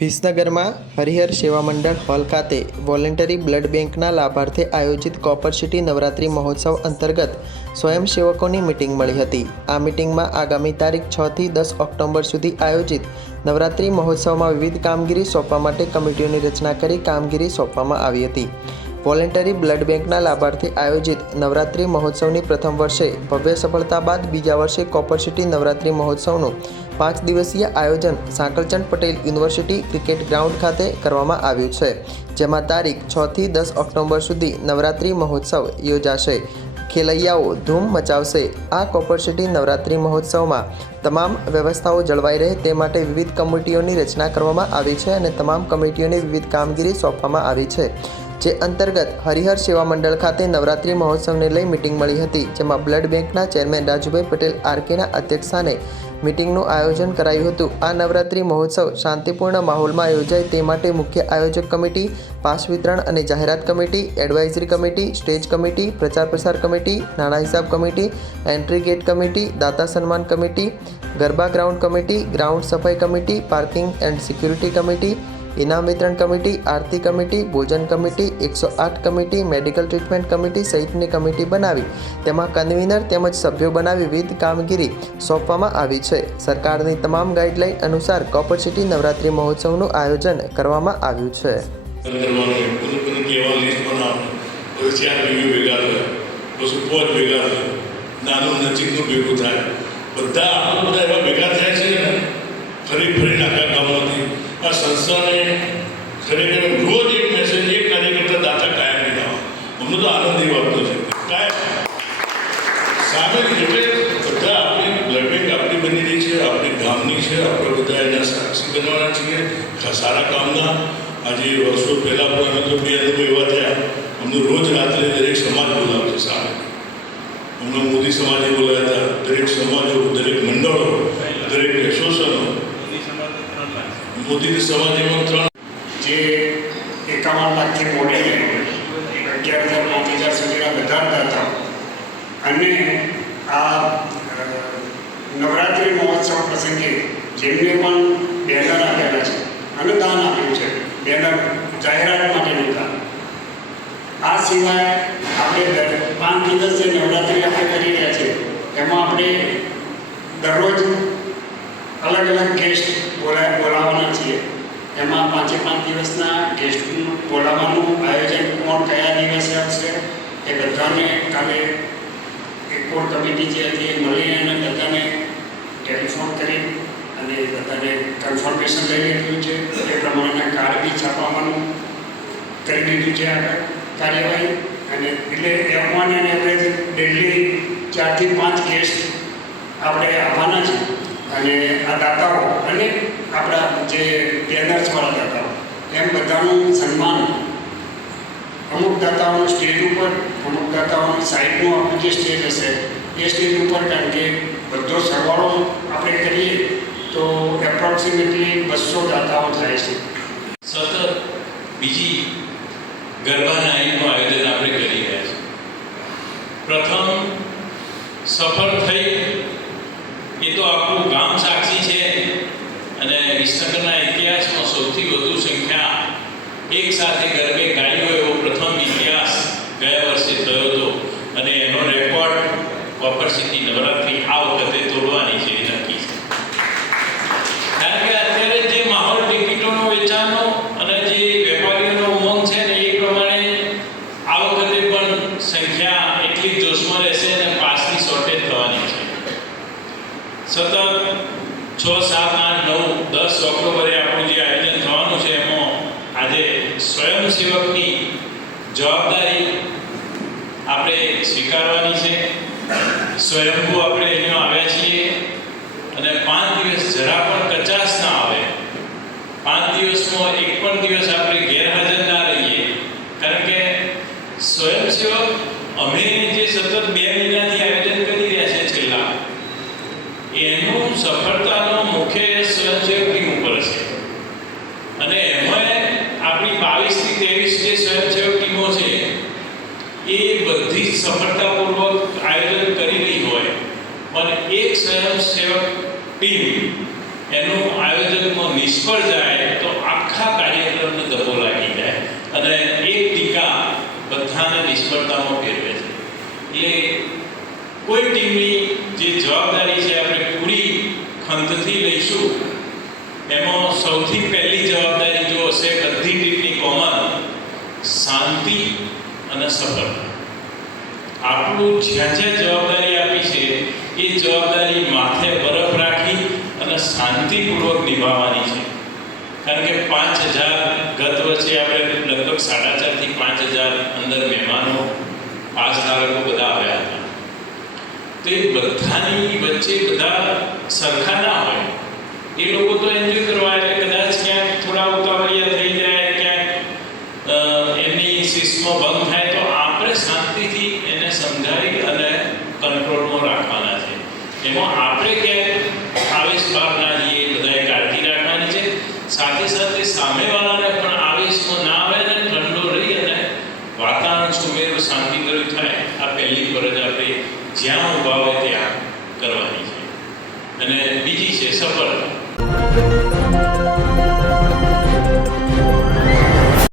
વિસનગરમાં હરિહર સેવા મંડળ હોલ ખાતે વોલેન્ટરી બ્લડ બેંકના લાભાર્થે આયોજિત કોપર સિટી નવરાત્રિ મહોત્સવ અંતર્ગત સ્વયંસેવકોની મીટિંગ મળી હતી। આ મીટિંગમાં આગામી તારીખ 6 થી 10 ઓક્ટોબર સુધી આયોજિત નવરાત્રિ મહોત્સવમાં વિવિધ કામગીરી સોંપવા માટે કમિટીઓની રચના કરી કામગીરી સોંપવામાં આવી હતી। વોલેન્ટરી બ્લડ બેંકના લાભાર્થે આયોજિત નવરાત્રિ મહોત્સવની પ્રથમ વર્ષે ભવ્ય સફળતા બાદ બીજા વર્ષે કોપર સિટી નવરાત્રિ મહોત્સવનું 5 દિવસીય આયોજન Sankalchand Patel university cricket ground ખાતે કરવામાં આવ્યું છે, જેમાં તારીખ 6 થી 10 ઓક્ટોબર સુધી નવરાત્રિ મહોત્સવ યોજાશે। ખેલૈયાઓ ધૂમ મચાવશે। આ કોપર સિટી નવરાત્રિ મહોત્સવમાં તમામ વ્યવસ્થાઓ જળવાઈ રહે તે માટે વિવિધ કમિટીઓની રચના કરવામાં આવી છે અને તમામ કમિટીઓને વિવિધ કામગીરી સોંપવામાં આવી છે, જે અંતર્ગત હરિહર સેવા મંડળ ખાતે નવરાત્રિ મહોત્સવને લઈ મીટિંગ મળી હતી, જેમાં બ્લડ બેંકના ચેરમેન રાજુભાઈ પટેલ આરકેના અધ્યક્ષસ્થાને મીટિંગનું આયોજન કરાયું હતું। આ નવરાત્રિ મહોત્સવ શાંતિપૂર્ણ માહોલમાં યોજાય તે માટે મુખ્ય આયોજક કમિટી, પાસ વિતરણ અને જાહેરાત committee, advisory committee, stage committee, પ્રચાર પ્રસાર કમિટી, નાણાં હિસાબ કમિટી, એન્ટ્રી ગેટ કમિટી, દાતા સન્માન committee, garba ground committee, ground સફાઈ committee, parking and security committee, ઇનામ વિતરણ કમિટી, આરતી કમિટી, ભોજન committee, 108 committee, medical treatment committee સહિતની કમિટી બનાવી તેમાં કન્વીનર તેમજ સભ્યો બનાવી વિવિધ કામગીરી સોંપવામાં આવી છે। સરકારની તમામ ગાઈડલાઈન અનુસાર કોપર સિટી નવરાત્રિ મહોત્સવનું આયોજન કરવામાં આવ્યું છે। આ સંસ્થાને ખરેખર રોજ એક મેસેજ એક કાર્યકર્તા દાતા કાયમ નહીં લાવો, અમને તો આનંદ એ વાતનો છે કાયમ સામે એટલે બધા આપણી બ્લડ બેંક આપણી બની રહી છે, આપણી ગામની છે, આપણે બધા એના સાક્ષી બનવાના છીએ સારા કામના। આજે વર્ષો પહેલાં પણ અમે તો બે અનુભવ એવા થયા, અમને રોજ રાત્રે દરેક સમાજ બોલાવે છે સામે, અમને મોદી સમાજે બોલાવ્યા હતા, દરેક સમાજો, દરેક મંડળો, દરેક એસોસિએશનો, મોદી સમાજમાં 3 જે 51 લાખથી મોડીને 11,000-5,000 સુધીના વધારતા હતા અને આ નવરાત્રિ મહોત્સવ પ્રસંગે જેમને પણ બેનર આપેલા છે અને દાન આપ્યું છે, બેનર જાહેરાત માટેનું દાન। આ સિવાય આપણે 5 દિવસ જે નવરાત્રિ આપણે કરી રહ્યા છીએ એમાં આપણે દરરોજ અલગ અલગ ગેસ્ટ બોલાવવાના છીએ। એમાં 5 દિવસના ગેસ્ટનું બોલાવવાનું આયોજન કોણ કયા દિવસે આવશે એ બધાને કાલે એક કોર કમિટી જે હતી એ મળી અને બધાને ટેલિફોન કરી અને બધાને કન્ફર્મેશન લઈ લીધું છે। એ પ્રમાણેના કાર્ડ બી છાપવાનું કરી દીધું છે આગળ કાર્યવાહી, અને એટલે એમાં અને એવરેજ ડેલી 4 થી 5 ગેસ્ટ આપણે આવવાના છે અને આ દાતાઓ અને આપણા જે બેનર્સવાળા દાતાઓ એમ બધાનું સન્માન અમુક દાતાઓનું સ્ટેજ ઉપર, અમુક દાતાઓનું સાઈડનું આપણું જે સ્ટેજ હશે એ સ્ટેજ ઉપર, કારણ કે બધો સરવાળો આપણે કરીએ તો એપ્રોક્સિમેટલી 200 દાતાઓ થાય છે। સતત બીજી ગરબાના આયોજનનું આયોજન આપણે કરી રહ્યા છીએ। પ્રથમ સફળ થઈ એ તો આખું ગામ સાક્ષી છે અને વિસનગરના ઇતિહાસમાં સૌથી વધુ સંખ્યા એક સાથે ગરબે ગાયો એવો પ્રથમ ઇતિહાસ ગયા વર્ષે થયો હતો અને એનો રેકોર્ડ કોપર સિટી નવરાત્રિ આ વખતે તોડવાની છે એ નક્કી છે। કારણ કે અત્યારે જે માહોલ ટિકિટોનો વેચાણનો અને જે વેપારીઓનો ઉમંગ છે ને એ પ્રમાણે આ વખતે પણ સંખ્યા એટલી જોશમાં રહેશે અને પાસની શોર્ટેજ થવાની છે। સતત 6, 7, 8, 9, 10 ઓક્ટોબરે આપણું જે આયોજન થવાનું છે એમાં આજે સ્વયંસેવકની જવાબદારી આપણે સ્વીકારવાની છે। સ્વયંભૂ આપણે અહીંયા આવ્યા છીએ અને 5 દિવસ જરા પણ કચાશ ના આવે, 5 દિવસમાં એક પણ દિવસ આપણે ગેરહાજર ના રહીએ, કારણ કે સ્વયંસેવક અમે જે સતત 2 મહિનાથી આયોજન કરી રહ્યા છે છેલ્લા, એનું સફળતાનો મુખ્ય સ્વયંસેવક ટીમ ઉપર છે અને એમાં આપણી 22 થી 23 જે સ્વયંસેવક ટીમો છે એ બધી જ સફળતાપૂર્વક આયોજન કરી રહી હોય પણ એક સ્વયંસેવક ટીમ એનું આયોજનમાં નિષ્ફળ જાય તો આખા કાર્યક્રમને દબો લાગી જાય અને એક ટીકા બધાને નિષ્ફળતામાં ફેરવે છે. એટલે કોઈ ટીમની જે જવાબદારી છે આપણે પૂરી ખંતથી લઈશું. એમાં સૌથી પહેલી જવાબદારી જો હશે બધી ટીમની કોમન, શાંતિ અને સફળતા. આપણું જ્યાં જ્યાં જવાબદારી આપી છે એ જવાબદારી માથે બરફ રાખી અને શાંતિપૂર્વક નિભાવવાની છે. કારણ કે 5000 ગત વર્ષે આપણે લગભગ 4,500 થી 5,000 અંદર મહેમાનો પાસ ધારકો બધા આવ્યા હતા. તો એ બધાની વચ્ચે બધા સરખા ના હોય. એ લોકો તો એન્જોય કરવા એટલે કદાચ ક્યાંક થોડા ઉતાવળિયા થઈ જાય, ક્યાંક એમની શિસ્તમાં ભંગ થાય તો આપણે શાંતિથી એને સમજાવી અને કંટ્રોલમાં રાખવાના છે. એમાં આપણે ક્યાંક આવેશ બહાર ના જઈએ, બધાએ કાળજી રાખવાની છે. સાથે સાથે સામેવાળાને પણ આવેશમાં ના આવે ને ઠંડો રહી અને વાતાવરણ સુમેરું શાંતિભર્યું થાય. આ પહેલી ફરજ આપણે જ્યાં ઊભા હોય ત્યાં કરવાની છે. અને બીજી છે સફળતા.